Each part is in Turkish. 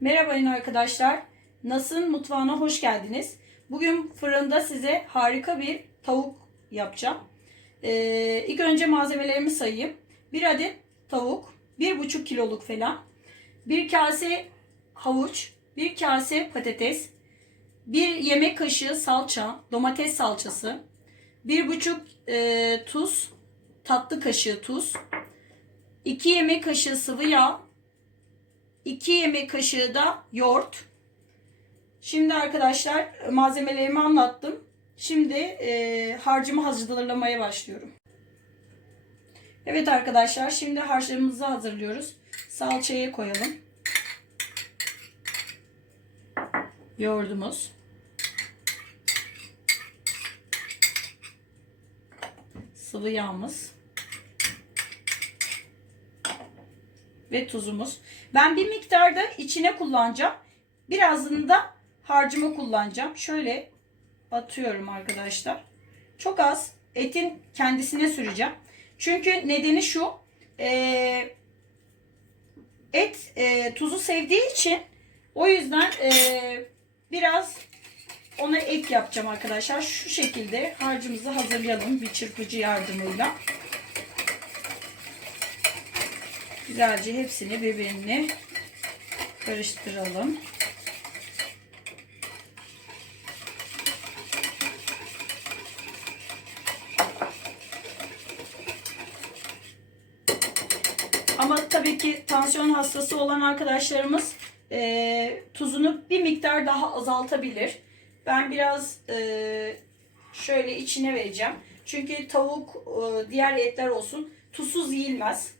Merhabayın arkadaşlar. Nas'ın mutfağına hoş geldiniz. Bugün fırında size harika bir tavuk yapacağım. Ee, ilk önce malzemelerimi sayayım. Bir adet tavuk, bir buçuk kiloluk falan. Bir kase havuç, bir kase patates, bir yemek kaşığı salça, domates salçası, bir buçuk e, tuz, tatlı kaşığı tuz, 2 yemek kaşığı sıvı yağ, 2 yemek kaşığı da yoğurt. Şimdi arkadaşlar malzemelerimi anlattım. Şimdi e, harcımı hazırlamaya başlıyorum. Evet arkadaşlar şimdi harcımızı hazırlıyoruz. Salçayı koyalım. Yoğurdumuz. Sıvı yağımız. Ve tuzumuz. Ben bir miktarda içine kullanacağım. Birazını da harcıma kullanacağım. Şöyle atıyorum arkadaşlar. Çok az etin kendisine süreceğim. Çünkü nedeni şu. E, et e, tuzu sevdiği için o yüzden e, biraz ona ek yapacağım arkadaşlar. Şu şekilde harcımızı hazırlayalım bir çırpıcı yardımıyla. Güzelce hepsini birbirine karıştıralım. Ama tabii ki tansiyon hastası olan arkadaşlarımız e, tuzunu bir miktar daha azaltabilir. Ben biraz e, şöyle içine vereceğim. Çünkü tavuk, e, diğer etler olsun tuzsuz yiyilmez.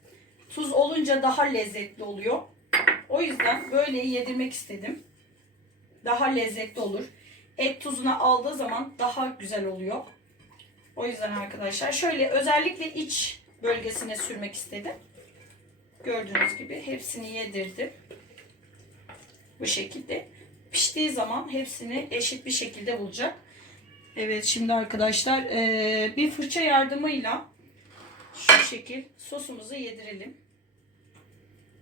Tuz olunca daha lezzetli oluyor. O yüzden böyle yedirmek istedim. Daha lezzetli olur. Et tuzuna aldığı zaman daha güzel oluyor. O yüzden arkadaşlar şöyle özellikle iç bölgesine sürmek istedim. Gördüğünüz gibi hepsini yedirdim. Bu şekilde. Piştiği zaman hepsini eşit bir şekilde bulacak. Evet şimdi arkadaşlar bir fırça yardımıyla şu şekil sosumuzu yedirelim.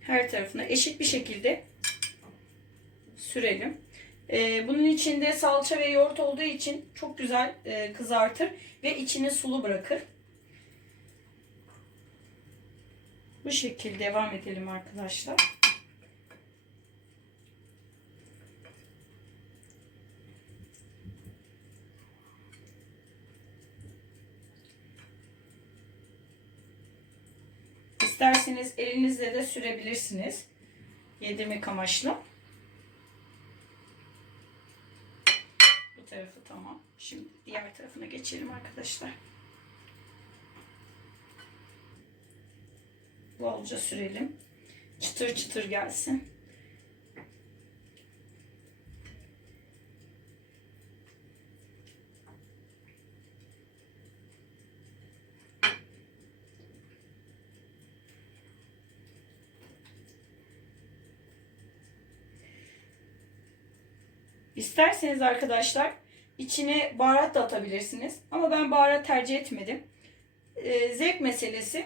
Her tarafına eşit bir şekilde sürelim. Ee, bunun içinde salça ve yoğurt olduğu için çok güzel e, kızartır ve içini sulu bırakır. Bu şekilde devam edelim arkadaşlar. İsterseniz elinizle de sürebilirsiniz. Yedirmek amaçlı. Bu tarafı tamam. Şimdi diğer tarafına geçelim arkadaşlar. Bolca sürelim. Çıtır çıtır gelsin. İsterseniz arkadaşlar içine baharat da atabilirsiniz. Ama ben baharat tercih etmedim. Ee, zevk meselesi.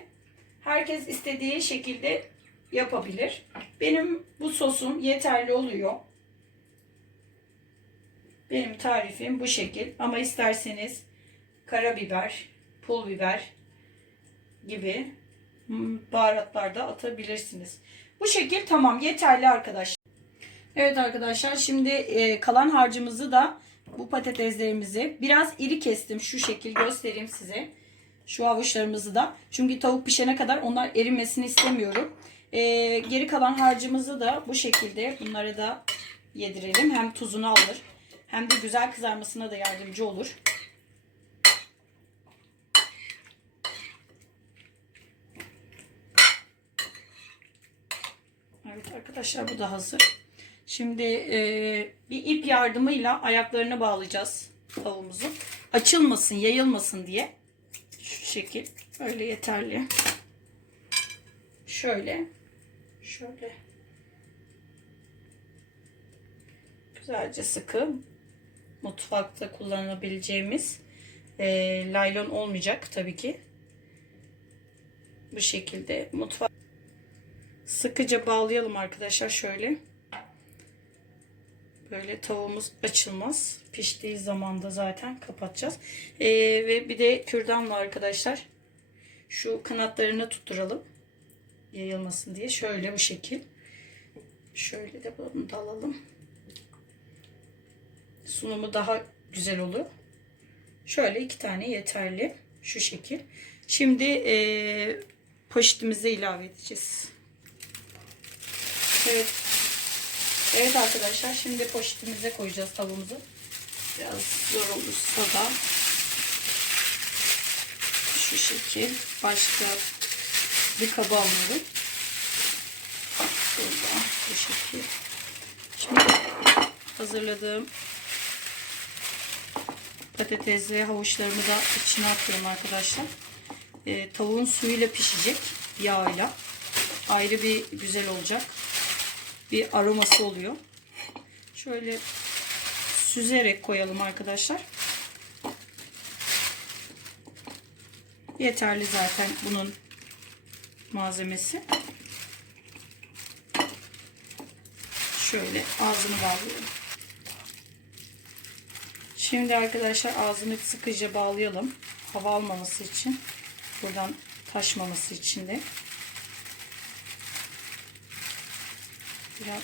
Herkes istediği şekilde yapabilir. Benim bu sosum yeterli oluyor. Benim tarifim bu şekil. Ama isterseniz karabiber, pul biber gibi baharatlar da atabilirsiniz. Bu şekil tamam yeterli arkadaşlar. Evet arkadaşlar şimdi e, kalan harcımızı da bu patateslerimizi biraz iri kestim. Şu şekil göstereyim size. Şu avuçlarımızı da. Çünkü tavuk pişene kadar onlar erimesini istemiyorum. E, geri kalan harcımızı da bu şekilde bunları da yedirelim. Hem tuzunu alır hem de güzel kızarmasına da yardımcı olur. Evet arkadaşlar bu da hazır. Şimdi e, bir ip yardımıyla ayaklarına bağlayacağız tavuğumuzu. Açılmasın, yayılmasın diye. Şu şekil. Öyle yeterli. Şöyle. Şöyle. Güzelce sıkı. Mutfakta kullanabileceğimiz e, laylon olmayacak tabii ki. Bu şekilde mutfak sıkıca bağlayalım arkadaşlar şöyle. Böyle tavuğumuz açılmaz. Piştiği zaman da zaten kapatacağız. Ee, ve bir de kürdan var arkadaşlar. Şu kanatlarını tutturalım. Yayılmasın diye. Şöyle bu şekil. Şöyle de bunu da alalım. Sunumu daha güzel olur. Şöyle iki tane yeterli. Şu şekil. Şimdi ee, poşetimize ilave edeceğiz. Evet. Evet arkadaşlar şimdi poşetimize koyacağız tavuğumuzu. Biraz zor olursa da şu şekil başka bir kaba alıyorum. Burada bu şekil. Şimdi hazırladığım patates ve havuçlarımı da içine atıyorum arkadaşlar. Ee, tavuğun suyuyla pişecek yağıyla. Ayrı bir güzel olacak. Bir aroması oluyor. Şöyle süzerek koyalım arkadaşlar. Yeterli zaten bunun malzemesi. Şöyle ağzını bağlıyorum. Şimdi arkadaşlar ağzını sıkıca bağlayalım. Hava almaması için. Buradan taşmaması için de. Biraz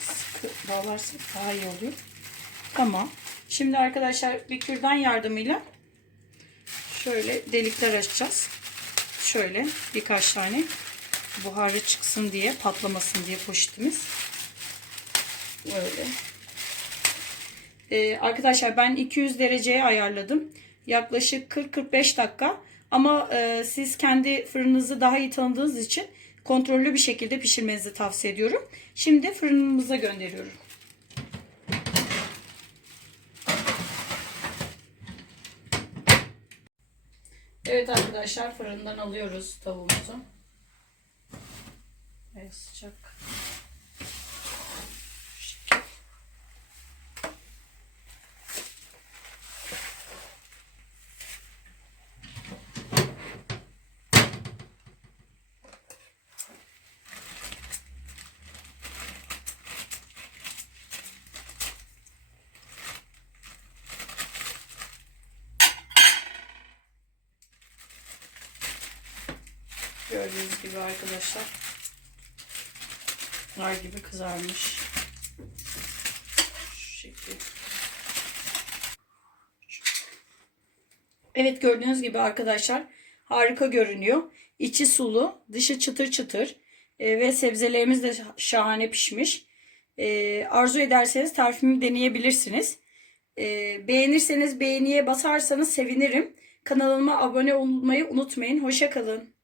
sıkı bağlarsak daha iyi oluyor. Tamam. Şimdi arkadaşlar bir kürdan yardımıyla şöyle delikler açacağız. Şöyle birkaç tane buharı çıksın diye patlamasın diye poşetimiz. Böyle. Ee, arkadaşlar ben 200 dereceye ayarladım. Yaklaşık 40-45 dakika. Ama e, siz kendi fırınınızı daha iyi tanıdığınız için kontrollü bir şekilde pişirmenizi tavsiye ediyorum. Şimdi fırınımıza gönderiyorum. Evet arkadaşlar fırından alıyoruz tavuğumuzu. Evet sıcak. Gördüğünüz gibi arkadaşlar. Nar gibi kızarmış. Şu şekil. Evet gördüğünüz gibi arkadaşlar harika görünüyor. İçi sulu, dışı çıtır çıtır E, ve sebzelerimiz de şahane pişmiş. E, arzu ederseniz tarifimi deneyebilirsiniz. E, beğenirseniz beğeniye basarsanız sevinirim. Kanalıma abone olmayı unutmayın. Hoşça kalın.